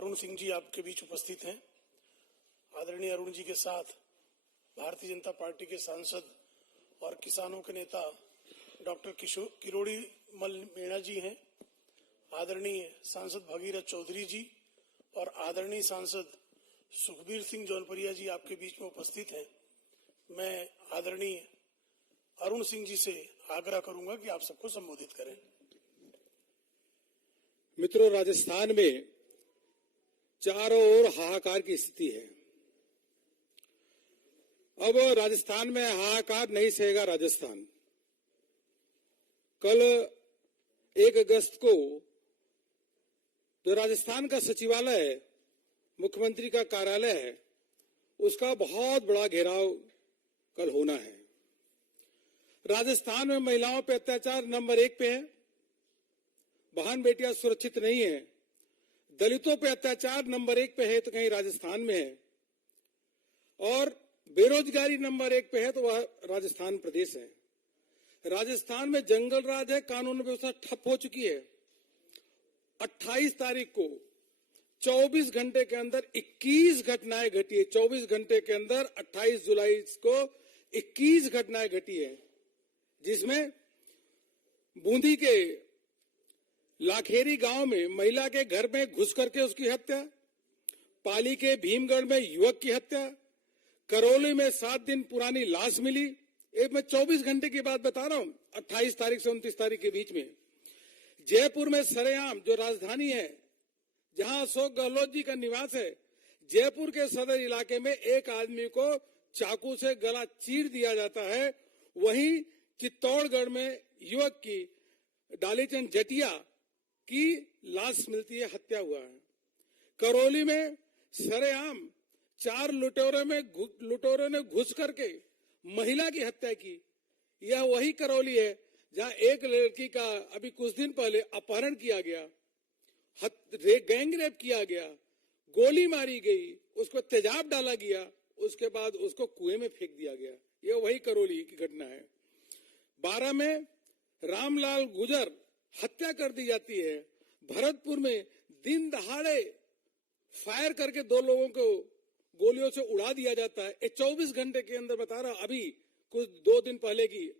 अरुण सिंह जी आपके बीच उपस्थित हैं। आदरणीय अरुण जी के साथ भारतीय जनता पार्टी के सांसद और किसानों के नेता डॉक्टर किरोड़ी मल मीणा जी हैं। आदरणीय सांसद भगीरथ चौधरी जी और आदरणीय सांसद सुखबीर सिंह जौनपुरिया जी आपके बीच में उपस्थित हैं। मैं आदरणीय अरुण सिंह जी से आग्रह करूंगा कि आप सबको संबोधित करें। मित्रों, राजस्थान में चारों ओर हाहाकार की स्थिति है। अब राजस्थान में हाहाकार नहीं सहेगा राजस्थान। कल 1 अगस्त को जो राजस्थान का सचिवालय है, मुख्यमंत्री का कार्यालय है, उसका बहुत बड़ा घेराव कल होना है। राजस्थान में महिलाओं पे अत्याचार नंबर 1 पे है। बहन बेटियां सुरक्षित नहीं है। दलितों पे अत्याचार नंबर 1 पे है तो कहीं राजस्थान में है। और बेरोजगारी नंबर 1 पे है तो वह राजस्थान प्रदेश है। राजस्थान में जंगल राज है, कानून व्यवस्था ठप हो चुकी है। 28 तारीख को 24 घंटे के अंदर 21 घटनाएं घटी है। 24 घंटे के अंदर 28 जुलाई को 21 घटनाएं घटी है, जिसमें बूंदी के लाखेरी गांव में महिला के घर में घुस करके उसकी हत्या, पाली के भीमगढ़ में युवक की हत्या, करौली में 7 दिन पुरानी लाश मिली। एक मैं 24 घंटे की बात बता रहा हूं, 28 तारीख से 29 तारीख के बीच में। जयपुर में सरेआम, जो राजधानी है, जहां अशोक गहलोत जी का निवास है, जयपुर के सदर इलाके में एक आदमी को चाकू से गला चीर दिया जाता है। वहीं चित्तौड़गढ़ में युवक की डालीचंद जटिया की लाश मिलती है, हत्या हुआ है। करौली में सरेआम 4 लुटेरों ने घुस करके महिला की हत्या की। यह वही करौली है जहां एक लड़की का अभी कुछ दिन पहले अपहरण किया गया, गैंग रेप किया गया, गोली मारी गई, उसको तेजाब डाला गया, उसके बाद उसको कुएं में फेंक दिया गया। यह वही करौली की घटना है। 12 में रामलाल गुजर हत्या कर दी जाती है। भरतपुर में दिन दहाड़े फायर करके 2 लोगों को गोलियों से उड़ा दिया जाता है। 24 घंटे के अंदर बता रहा, अभी कुछ 2 दिन पहले की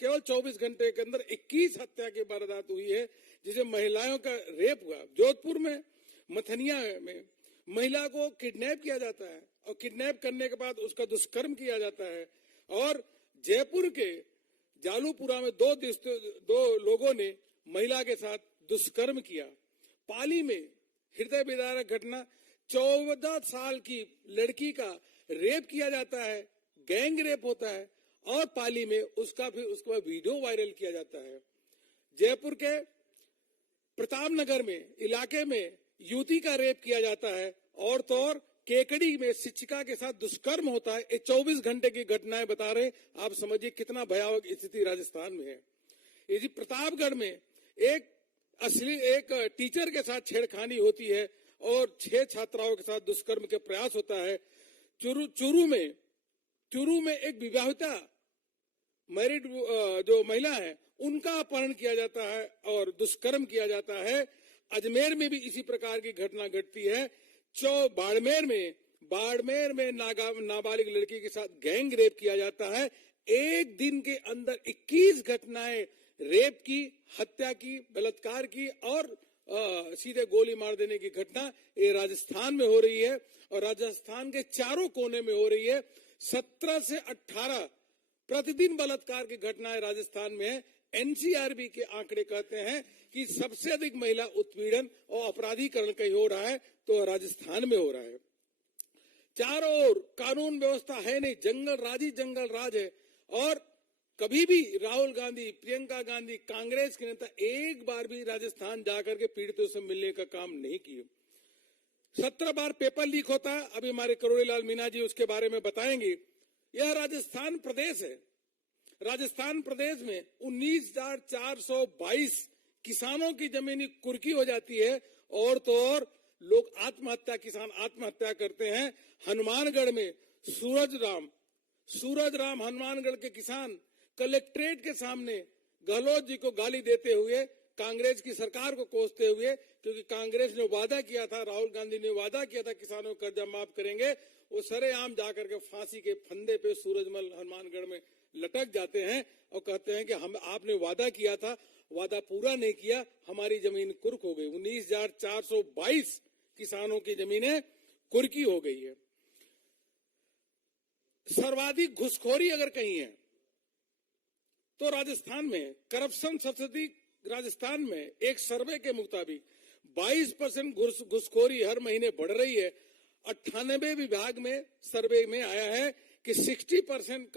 केवल 24 घंटे के अंदर 21 हत्या की वारदात हुई है, जिसे महिलाओं का रेप हुआ। जोधपुर में मथनिया में महिला को किडनैप किया जाता है और किडनैप करने के बाद उसका दुष्कर्म किया जाता है। और जयपुर के जालूपुरा में 2 लोगों ने महिला के साथ दुष्कर्म किया। पाली में हृदय विदारक घटना, 14 साल की लड़की का रेप किया जाता है, गैंग रेप होता है और पाली में उसका वीडियो वायरल किया जाता है। जयपुर के प्रतापनगर में इलाके में युवती का रेप किया जाता है और तो और केकड़ी में शिक्षिका के साथ दुष्कर्म होता है। 24 घंटे की घटनाएं बता रहे, आप समझिए कितना भयावह स्थिति राजस्थान में है। इसी प्रतापगढ़ में एक टीचर के साथ छेड़खानी होती है और 6 छात्राओं के साथ दुष्कर्म के प्रयास होता है। चूरू में एक विवाहिता मैरिड जो महिला है, उनका अपहरण किया जाता है और दुष्कर्म किया जाता है। अजमेर में भी इसी प्रकार की घटना घटती है। बाड़मेर में नाबालिग लड़की के साथ गैंग रेप किया जाता है। एक दिन के अंदर 21 घटनाएं रेप की, हत्या की, बलात्कार की और सीधे गोली मार देने की घटना ये राजस्थान में हो रही है और राजस्थान के चारों कोने में हो रही है। 17 से 18 प्रतिदिन बलात्कार की घटनाएं राजस्थान में है। एनसीआरबी के आंकड़े कहते हैं कि सबसे अधिक महिला उत्पीड़न और अपराधीकरण कहीं हो रहा है तो राजस्थान में हो रहा है। चारों ओर कानून व्यवस्था है नहीं, जंगल राज ही जंगल राज है। और कभी भी राहुल गांधी, प्रियंका गांधी, कांग्रेस के नेता एक बार भी राजस्थान जाकर के पीड़ितों से मिलने का काम नहीं किए। 17 बार पेपर लीक होता है। अभी हमारे करोड़ी लाल मीणा जी उसके बारे में बताएंगे। यह राजस्थान प्रदेश है। राजस्थान प्रदेश में 19,422 किसानों की जमीनी कुर्की हो जाती है और तो और लोग किसान आत्महत्या करते हैं। हनुमानगढ़ में सूरज राम हनुमानगढ़ के किसान कलेक्ट्रेट के सामने गहलोत जी को गाली देते हुए कांग्रेस की सरकार को कोसते हुए, क्योंकि कांग्रेस ने वादा किया था, राहुल गांधी ने वादा किया था किसानों का कर्जा माफ करेंगे, वो सरेआम जाकर के फांसी के फंदे पे सूरजमल हनुमानगढ़ में लटक जाते हैं और कहते हैं कि हम आपने वादा किया था, वादा पूरा नहीं किया, हमारी जमीन कुर्क हो गई। 19,422 किसानों की जमीनें कुर्की हो गई है। सर्वाधिक घुसखोरी अगर कहीं है तो राजस्थान में, करप्शन सबसे अधिक राजस्थान में। एक सर्वे के मुताबिक 22% घुसखोरी हर महीने बढ़ रही है। 98 विभाग में सर्वे में आया है कि 60%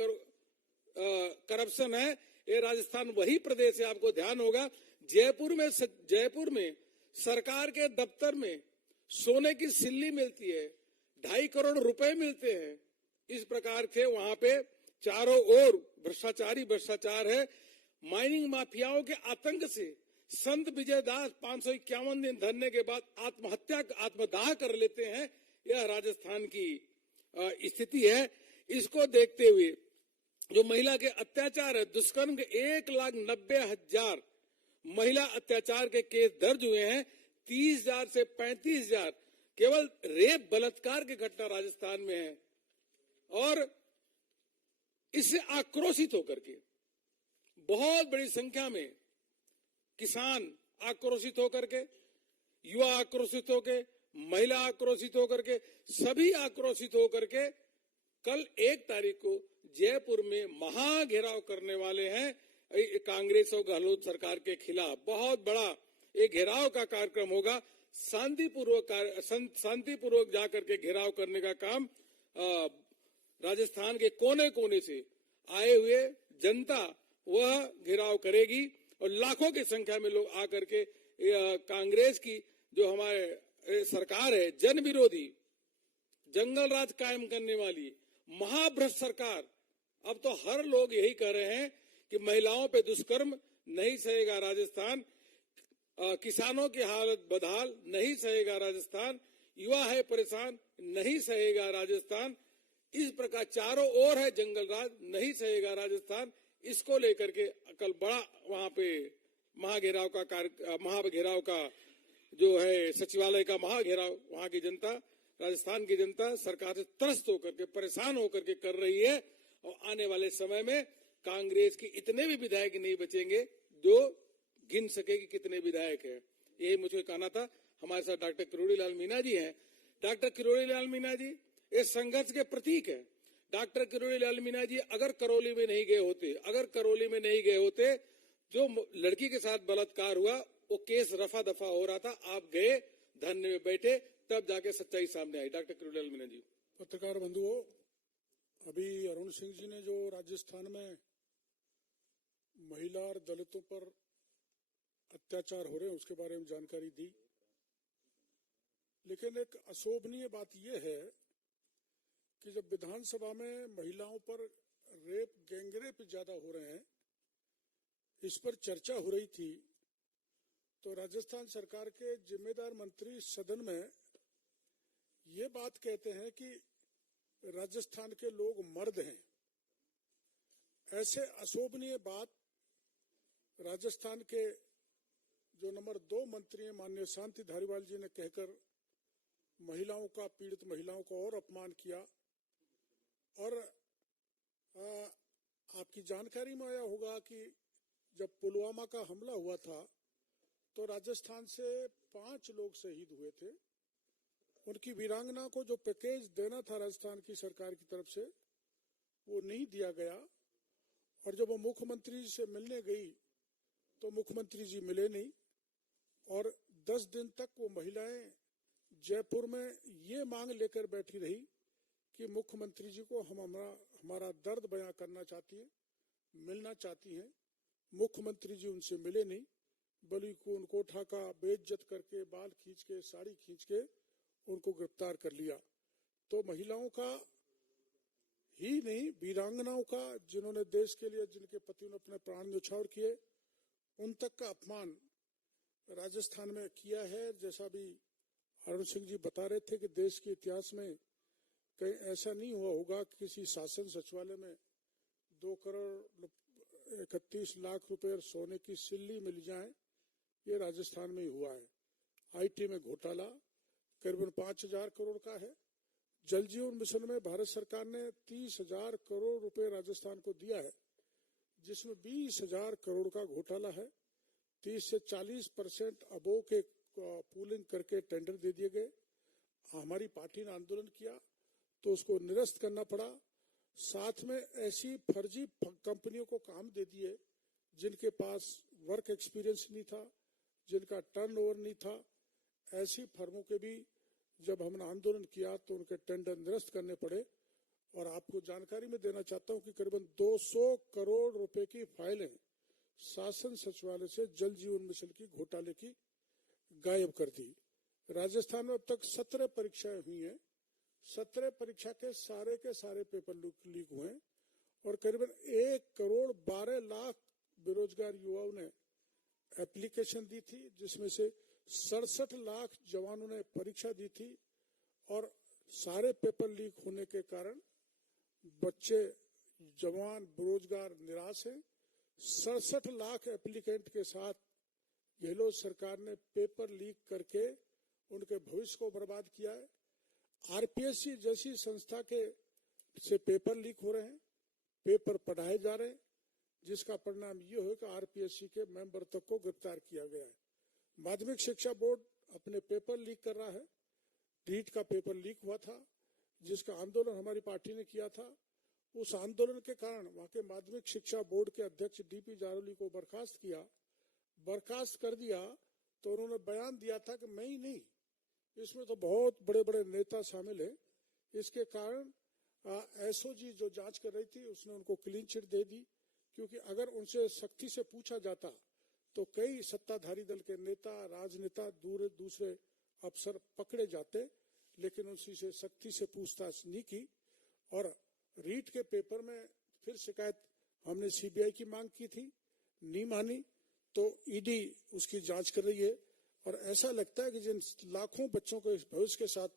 करप्शन है। ये राजस्थान वही प्रदेश है, आपको ध्यान होगा, जयपुर में सरकार के दफ्तर में सोने की सिल्ली मिलती है, 2.5 करोड़ रुपए मिलते हैं। इस प्रकार से वहां पे चारों ओर भ्रष्टाचार है। माइनिंग माफियाओं के आतंक से संत विजयदास 551 दिन धरने के बाद आत्मदाह कर लेते हैं। यह राजस्थान की स्थिति है। इसको देखते हुए जो महिला के अत्याचार है, दुष्कर्म के 1,90,000 महिला अत्याचार के केस दर्ज हुए हैं। 30,000 से 35,000 केवल रेप बलात्कार की घटना राजस्थान में है। और इससे आक्रोशित होकर के बहुत बड़ी संख्या में किसान आक्रोशित होकर के, युवा आक्रोशित होकर, महिला आक्रोशित होकर के, सभी आक्रोशित होकर के कल 1 तारीख को जयपुर में महाघेराव करने वाले हैं कांग्रेस और गहलोत सरकार के खिलाफ। बहुत बड़ा एक घेराव का कार्यक्रम होगा। शांतिपूर्वक जाकर के घेराव करने का काम राजस्थान के कोने कोने से आए हुए जनता वह घेराव करेगी और लाखों की संख्या में लोग आकर के कांग्रेस की जो हमारे सरकार है, जन विरोधी, जंगल राज कायम करने वाली महाभ्रष्ट सरकार। अब तो हर लोग यही कह रहे हैं कि महिलाओं पे दुष्कर्म नहीं सहेगा राजस्थान, किसानों की हालत बदहाल नहीं सहेगा राजस्थान, युवा है परेशान नहीं सहेगा राजस्थान। इस प्रकार चारों ओर है जंगल राज, नहीं सहेगा राजस्थान। इसको लेकर के कल बड़ा वहां पे महाघेराव का जो है सचिवालय का महाघेराव वहां की जनता, राजस्थान की जनता सरकार से त्रस्त होकर के, परेशान होकर के कर रही है। और आने वाले समय में कांग्रेस की इतने भी विधायक नहीं बचेंगे जो गिन सके कि कितने विधायक हैं। यही मुझे कहना था। हमारे साथ डॉक्टर किरोड़ी लाल मीणा जी हैं। डॉक्टर किरोड़ी लाल मीणा जी ये संघर्ष के प्रतीक है। डॉक्टर किरोड़ी लाल मीणा जी अगर करौली में नहीं गए होते, जो लड़की के साथ बलात्कार हुआ वो केस रफा दफा हो रहा था, आप गए, धरने में बैठे, तब जाके सच्चाई सामने आई। डॉक्टर किरोड़ी लाल मीणा जी। पत्रकार बंधुओं, अभी अरुण सिंह जी ने जो राजस्थान में महिला और दलितों पर अत्याचार हो रहे हैं उसके बारे में जानकारी दी, लेकिन एक अशोभनीय बात यह है कि जब विधानसभा में महिलाओं पर रेप, गैंगरेप ज्यादा हो रहे हैं, इस पर चर्चा हो रही थी, तो राजस्थान सरकार के जिम्मेदार मंत्री सदन में ये बात कहते हैं कि राजस्थान के लोग मर्द हैं। ऐसे अशोभनीय बात राजस्थान के जो नंबर 2 मंत्री हैं माननीय शांति धारीवाल जी ने कहकर महिलाओं का, पीड़ित महिलाओं का और अपमान किया। और आपकी जानकारी में आया होगा कि जब पुलवामा का हमला हुआ था तो राजस्थान से 5 लोग शहीद हुए थे। उनकी वीरांगना को जो पैकेज देना था राजस्थान की सरकार की तरफ से वो नहीं दिया गया। और जब वो मुख्यमंत्री जी से मिलने गई तो मुख्यमंत्री जी मिले नहीं। और 10 दिन तक वो महिलाएं जयपुर में ये मांग लेकर बैठी रही कि मुख्यमंत्री जी को हम हमारा दर्द बयां करना चाहती हैं, मिलना चाहती हैं। मुख्यमंत्री जी उनसे मिले नहीं, बल्कि उनको ठाका, बेइज्जत करके, बाल खींच के, साड़ी खींच के उनको गिरफ्तार कर लिया। तो महिलाओं का ही नहीं, वीरांगनाओं का, जिन्होंने देश के लिए, जिनके पति ने अपने प्राण न्यौछावर किए, उन तक का अपमान राजस्थान में किया है। जैसा भी अरुण सिंह जी बता रहे थे कि देश के इतिहास में कहीं ऐसा नहीं हुआ होगा कि किसी शासन सचिवालय में 2 करोड़ 31 लाख रुपए सोने की सिल्ली मिल जाए। ये राजस्थान में ही हुआ है। आईटी में घोटाला करीबन 5,000 करोड़ का है। जल जीवन मिशन में भारत सरकार ने 30,000 करोड़ रुपए राजस्थान को दिया है, जिसमें 20,000 करोड़ का घोटाला है। 30 से 40% अबोव के पूलिंग करके टेंडर दे दिए गए। हमारी पार्टी ने आंदोलन किया तो उसको निरस्त करना पड़ा। साथ में ऐसी फर्जी कंपनियों को काम दे दिए जिनके पास वर्क एक्सपीरियंस नहीं था, जिनका टर्नओवर नहीं था। ऐसी फर्मों के भी जब हमने आंदोलन किया तो उनके टेंडर निरस्त करने पड़े। और आपको जानकारी में देना चाहता हूं कि करीबन 200 करोड़ रुपए की फाइलें शासन सचिवालय से जल जीवन मिशन की घोटाले की गायब कर दी। राजस्थान में अब तक 17 परीक्षाएं हुई हैं। 17 परीक्षा के सारे पेपर लीक हुए हैं और करीबन 1,12,00,000 बेरोजगार युवाओं ने एप्लीकेशन दी थी, जिसमें से 67 लाख जवानों ने परीक्षा दी थी। और सारे पेपर लीक होने के कारण बच्चे जवान बेरोजगार निराश हैं। 67 लाख एप्लीकेंट के साथ गहलोत सरकार ने पेपर लीक करके उनके भविष्य को बर्बाद किया है। आरपीएससी जैसी संस्था के से पेपर लीक हो रहे हैं, पेपर पढ़ाए जा रहे हैं, जिसका परिणाम ये हो कि आरपीएससी के मेंबर तक को गिरफ्तार किया गया है। माध्यमिक शिक्षा बोर्ड अपने पेपर लीक कर रहा है। नीट का पेपर लीक हुआ था, जिसका आंदोलन हमारी पार्टी ने किया था। उस आंदोलन के कारण वहां के माध्यमिक शिक्षा बोर्ड के अध्यक्ष डीपी जारोली को बर्खास्त कर दिया। तो उन्होंने बयान दिया था कि मैं ही नहीं, इसमें तो बहुत बड़े बड़े नेता शामिल हैं। इसके कारण एसओजी जो जांच कर रही थी उसने उनको क्लीन चिट दे दी, क्योंकि अगर उनसे सख्ती से पूछा जाता तो कई सत्ताधारी दल के नेता, राजनेता, दूसरे अफसर पकड़े जाते, लेकिन उसी से सख्ती से पूछताछ नहीं की। और रीट के पेपर में फिर शिकायत हमने सीबीआई की मांग की थी, नहीं मानी, तो ईडी उसकी जांच कर रही है। और ऐसा लगता है कि जिन लाखों बच्चों के भविष्य के साथ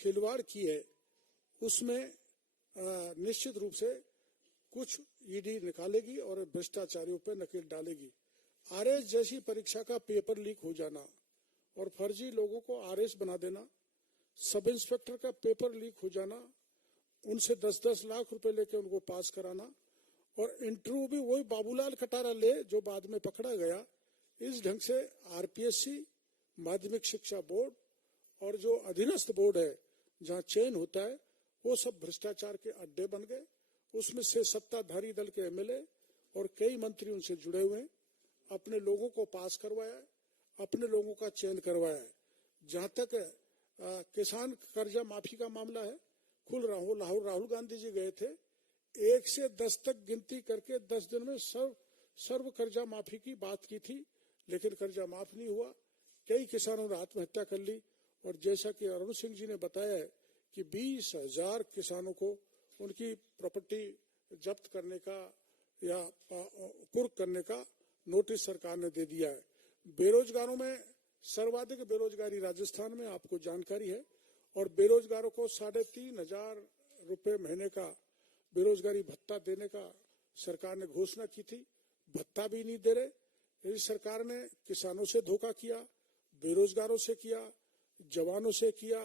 खिलवाड़ की है, उसमें निश्चित रूप से कुछ ईडी निकालेगी और भ्रष्टाचारियों पर नकेल डालेगी। आरएस जैसी परीक्षा का पेपर लीक हो जाना और फर्जी लोगों को आरएस बना देना, सब इंस्पेक्टर का पेपर लीक हो जाना, उनसे 10-10 लाख रुपए लेके उनको पास कराना, और इंटरव्यू भी वही बाबूलाल कटारा ले जो बाद में पकड़ा गया। इस ढंग से आरपीएससी, माध्यमिक शिक्षा बोर्ड और जो अधीनस्थ बोर्ड है जहां चयन होता है, वो सब भ्रष्टाचार के अड्डे बन गए। उसमें से सत्ताधारी दल के एमएलए और कई मंत्री उनसे जुड़े हुए हैं। अपने लोगों को पास करवाया है, अपने लोगों का चयन करवाया है। जहां तक किसान कर्जा माफी का मामला है, खुल राहुल गांधी जी गए थे, 1 से 10 तक गिनती करके 10 दिन में सर्व कर्जा माफी की बात की थी, लेकिन कर्जा माफ नहीं हुआ। कई किसानों ने आत्महत्या कर ली। और जैसा कि अरुण सिंह जी ने बताया है कि 20,000 किसानों को उनकी प्रॉपर्टी जब्त करने का या कुर्क करने का नोटिस सरकार ने दे दिया है। बेरोजगारों में सर्वाधिक बेरोजगारी राजस्थान में आपको जानकारी है, और बेरोजगारों को 3,500 रुपए महीने का बेरोजगारी भत्ता देने का सरकार ने घोषणा की थी। भत्ता भी नहीं दे रहे। इस सरकार ने किसानों से धोखा किया, बेरोजगारों से किया, जवानों से किया,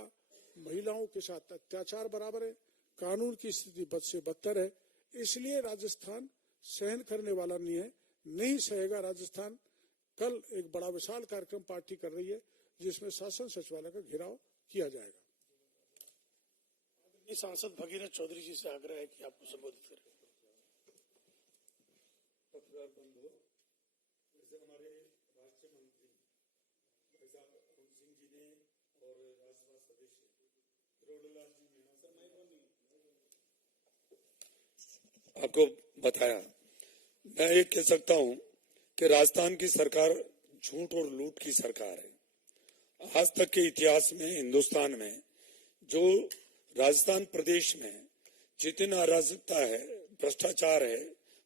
महिलाओं के साथ अत्याचार बराबर है, कानून की स्थिति बद से बदतर है। इसलिए राजस्थान सहन करने वाला नहीं सहेगा राजस्थान। कल एक बड़ा विशाल कार्यक्रम पार्टी कर रही है, जिसमें शासन सचिवालय का घेराव किया जाएगा। सांसद भगीरथ चौधरी जी से आग्रह है कि आपको संबोधित करें। पत्रकार बंधु, जैसे हमारे राष्ट्रीय मंत्री अरुण सिंह जी ने और राज्यसभा सदस्य किरोड़ीलाल जी मीणा सर आपको बताया, मैं ये कह सकता हूं कि राजस्थान की सरकार झूठ और लूट की सरकार है। आज तक के इतिहास में हिंदुस्तान में जो राजस्थान प्रदेश में जितनी अराजकता है, भ्रष्टाचार है,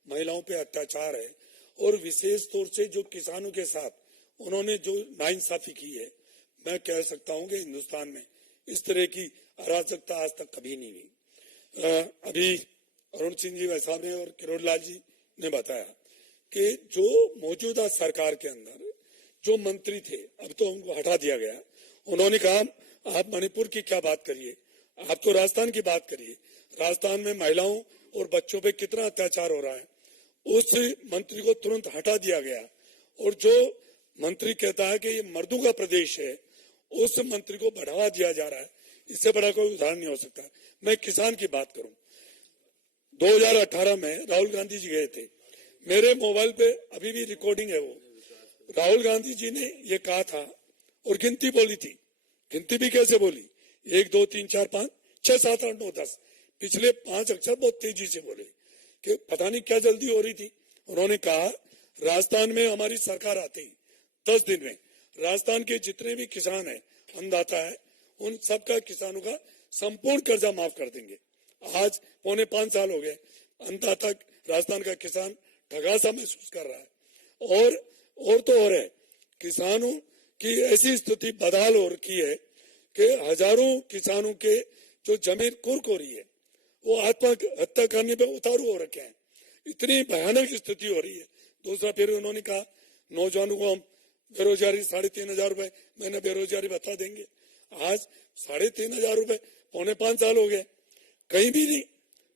महिलाओं पे अत्याचार है, और विशेष तौर से जो किसानों के साथ उन्होंने जो नाइंसाफी की है, मैं कह सकता हूं कि हिंदुस्तान में इस तरह की अराजकता आज तक कभी नहीं हुई। अभी अरुण सिंह जी साहब ने और किरोड़ीलाल जी ने बताया कि जो मौजूदा सरकार के अंदर जो मंत्री थे, अब तो उनको हटा दिया गया, उन्होंने कहा आप मणिपुर की क्या बात करिए, आप तो राजस्थान की बात करिए, राजस्थान में महिलाओं और बच्चों पे कितना अत्याचार हो रहा है। उस मंत्री को तुरंत हटा दिया गया और जो मंत्री कहता है कि ये मर्दों का प्रदेश है, उस मंत्री को बढ़ावा दिया जा रहा है। इससे बड़ा कोई उदाहरण नहीं हो सकता। मैं किसान की बात करूं, 2018 में राहुल गांधी जी गए थे, मेरे मोबाइल पे अभी भी रिकॉर्डिंग है। वो राहुल गांधी जी ने ये कहा था और गिनती बोली थी, गिनती भी कैसे बोली, 1 2 3 4 5 6 7 8 9 10, पिछले 5 अक्षर बहुत तेजी से बोले कि पता नहीं क्या जल्दी हो रही थी। उन्होंने कहा राजस्थान में हमारी सरकार आते ही 10 दिन में राजस्थान के जितने भी किसान है, अन्नदाता है, उन सबका किसानों का संपूर्ण कर्जा माफ कर देंगे। आज 4.25 साल हो गए, अन्नदाता राजस्थान का किसान ठगा सा महसूस कर रहा है। और तो और है, किसानों की ऐसी स्थिति बदहाल हो रखी है कि हजारों किसानों के जो जमीन कुर्क हो रही है, वो आत्महत्या करने पे उतारू हो रखे हैं। इतनी भयानक स्थिति हो रही है। दूसरा फिर उन्होंने कहा नौजवानों को हम बेरोजगारी 3,500 रुपए महीने बेरोजगारी बता देंगे। आज 3,500 रुपए 4.25 साल हो गए, कहीं भी नहीं।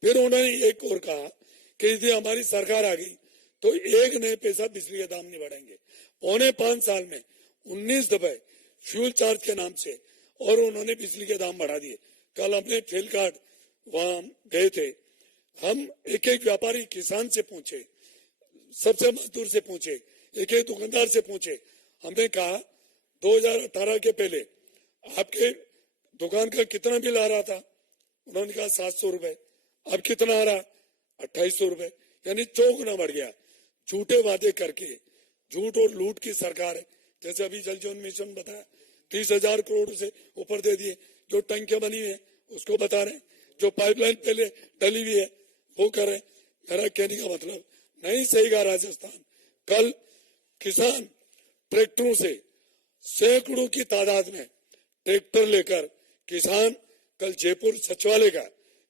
फिर उन्होंने एक और कहा कि यदि हमारी सरकार आ गई तो 1 नया पैसा बिजली के दाम नहीं बढ़ेंगे। 4.25 साल में 19 दफे फ्यूल चार्ज के नाम से और उन्होंने बिजली के दाम बढ़ा दिए। कल हमने फेल कार्ड वहां गए थे, हम एक एक व्यापारी किसान से पूछे, सबसे मजदूर से पूछे, एक एक दुकानदार से पूछे। हमने कहा 2018 के पहले आपके दुकान का कितना बिल आ रहा था? उन्होंने कहा 700 रुपए। अब कितना आ रहा? 2800 रुपए, यानी 4 गुना बढ़ गया। झूठे वादे करके, झूठ और लूट की सरकार है। जैसे अभी जल जीवन मिशन बताया, 30,000 करोड़ से ऊपर दे दिए। जो टंकियां बनी हुई है उसको बता रहे, जो पाइपलाइन पहले डली हुई है वो कर रहे। मेरा कहने का मतलब नहीं सहेगा राजस्थान। कल किसान ट्रैक्टरों से सैकड़ों की तादाद में ट्रैक्टर लेकर किसान कल जयपुर सचिवालय का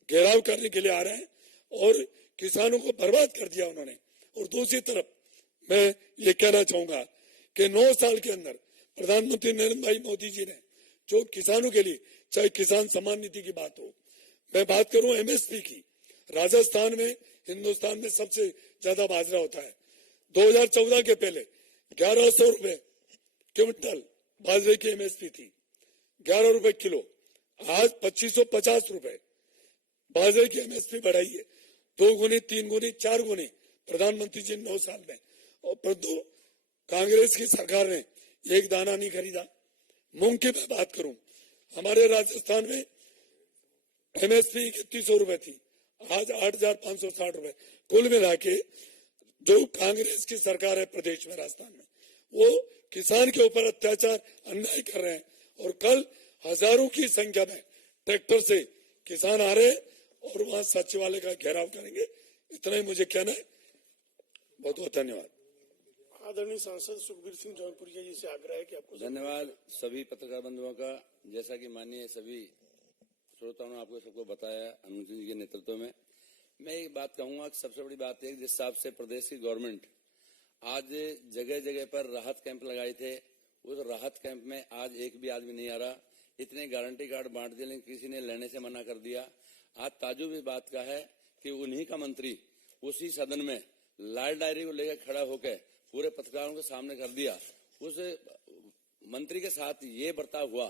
घेराव करने के लिए आ रहे हैं और किसानों को बर्बाद कर दिया उन्होंने। और दूसरी तरफ मैं ये कहना चाहूंगा कि 9 साल के अंदर प्रधानमंत्री नरेंद्र भाई मोदी जी ने जो किसानों के लिए, चाहे किसान सम्मान निधि की बात हो, मैं बात करूं एमएसपी की, राजस्थान में हिंदुस्तान में सबसे ज्यादा बाजरा होता है। 2014 के पहले 1100 रुपए क्विंटल बाजरे की एमएसपी थी, 11 रुपए किलो। आज 2550 रुपए बाजरे की एमएसपी बढ़ाई है। 2 गुनी, 3 गुनी, 4 गुनी प्रधानमंत्री जी 9 साल में। और परंतु कांग्रेस की सरकार ने एक दाना नहीं खरीदा। मूंग की मैं बात करूं, हमारे राजस्थान में एमएसपी 3100 रुपए थी, आज 8,560 रुपए। कुल मिला के जो कांग्रेस की सरकार है प्रदेश में, राजस्थान में, वो किसान के ऊपर अत्याचार, अन्याय कर रहे हैं। और कल हजारों की संख्या में ट्रैक्टर से किसान आ रहे हैं और वहां सचिवालय का घेराव करेंगे। इतना ही मुझे कहना है। बहुत बहुत धन्यवाद। आदरणीय सांसद सुखबीर सिंह जौनपुरिया जी से आग्रह है कि आपको धन्यवाद सभी पत्रकार बंधुओं का। जैसा कि माननीय सभी श्रोताओं ने आपको सबको बताया अनुमति जी के नेतृत्व में, मैं एक बात कहूंगा कि सबसे बड़ी बात है जिस हिसाब से प्रदेश की गवर्नमेंट आज जगह जगह पर राहत कैंप लगाए थे, उस राहत कैंप में आज एक भी आदमी नहीं आ रहा। इतने गारंटी कार्ड बांट दिए लेकिन किसी ने लेने से मना कर दिया। आज ताजुब इस बात का है कि उन्हीं का मंत्री उसी सदन में लाल डायरी को लेकर खड़ा होकर पूरे पत्रकारों के सामने कर दिया। उस मंत्री के साथ ये बर्ताव हुआ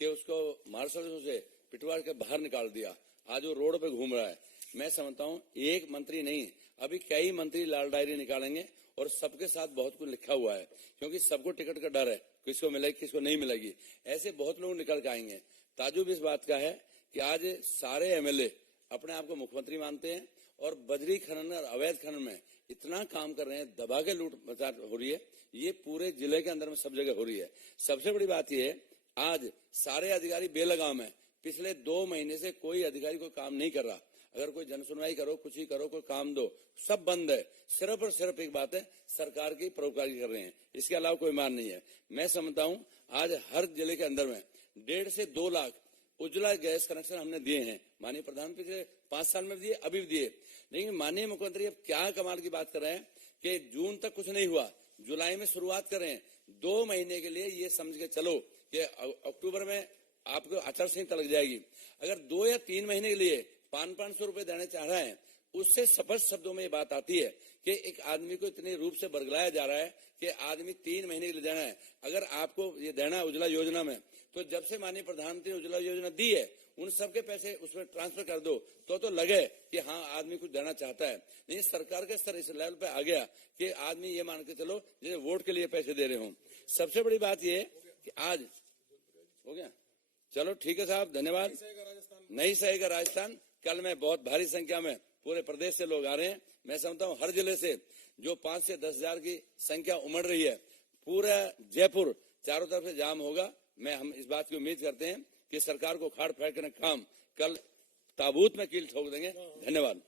कि उसको मार्शल से पिटवा के बाहर निकाल दिया। आज वो रोड पे घूम रहा है। मैं समझता हूँ एक मंत्री नहीं, अभी कई मंत्री लाल डायरी निकालेंगे और सबके साथ बहुत कुछ लिखा हुआ है, क्योंकि सबको टिकट का डर है, किसको मिलेगी किसको नहीं मिलेगी। ऐसे बहुत लोग निकल के आएंगे। ताजुब इस बात का है कि आज सारे एमएलए अपने आप को मुख्यमंत्री मानते हैं और बजरी खनन और अवैध खनन में इतना काम कर रहे हैं, दबा के लूट हो रही है। ये पूरे जिले के अंदर में सब जगह हो रही है। सबसे बड़ी बात यह है आज सारे अधिकारी बेलगाम है। पिछले 2 महीने से कोई अधिकारी कोई काम नहीं कर रहा। अगर कोई जनसुनवाई करो, कुछ ही करो, कोई काम दो, सब बंद है। सिर्फ और सिर्फ एक बात है, सरकार की परोपकारी कर रहे हैं, इसके अलावा कोई मान नहीं है। मैं समझता हूँ आज हर जिले के अंदर में 1.5 से 2 लाख उज्ज्वला गैस कनेक्शन हमने दिए हैं। माननीय प्रधानमंत्री पिछले 5 साल में दिए, अभी भी दिए। लेकिन माननीय मुख्यमंत्री अब क्या कमाल की बात कर रहे हैं कि जून तक कुछ नहीं हुआ, जुलाई में शुरुआत कर रहे हैं। 2 महीने के लिए ये समझ के चलो कि अक्टूबर में आपको आचार संहिता लग जाएगी। अगर 2 या 3 महीने के लिए 500-500 रुपए देने चाह रहे हैं, उससे स्पष्ट शब्दों में ये बात आती है कि एक आदमी को इतने रूप से बरगलाया जा रहा है कि आदमी 3 महीने के लिए देना है। अगर आपको ये देना है उज्ज्वला योजना में, तो जब से माननीय प्रधानमंत्री ने उज्ज्वला योजना दी है, उन सबके पैसे उसमें ट्रांसफर कर दो तो लगे कि हाँ आदमी कुछ देना चाहता है। नहीं, सरकार के स्तर इस लेवल पे आ गया कि आदमी ये मान के चलो जैसे वोट के लिए पैसे दे रहे हो। सबसे बड़ी बात ये कि आज हो गया, चलो ठीक है साहब, धन्यवाद। नहीं सहेगा राजस्थान। कल में बहुत भारी संख्या में पूरे प्रदेश से लोग आ रहे हैं। मैं समझता हूँ हर जिले से जो 5 से 10 हजार की संख्या उमड़ रही है, पूरा जयपुर चारों तरफ से जाम होगा। हम इस बात की उम्मीद करते हैं कि सरकार को खाड़ फेंकने का काम कल ताबूत में कील ठोक देंगे। धन्यवाद।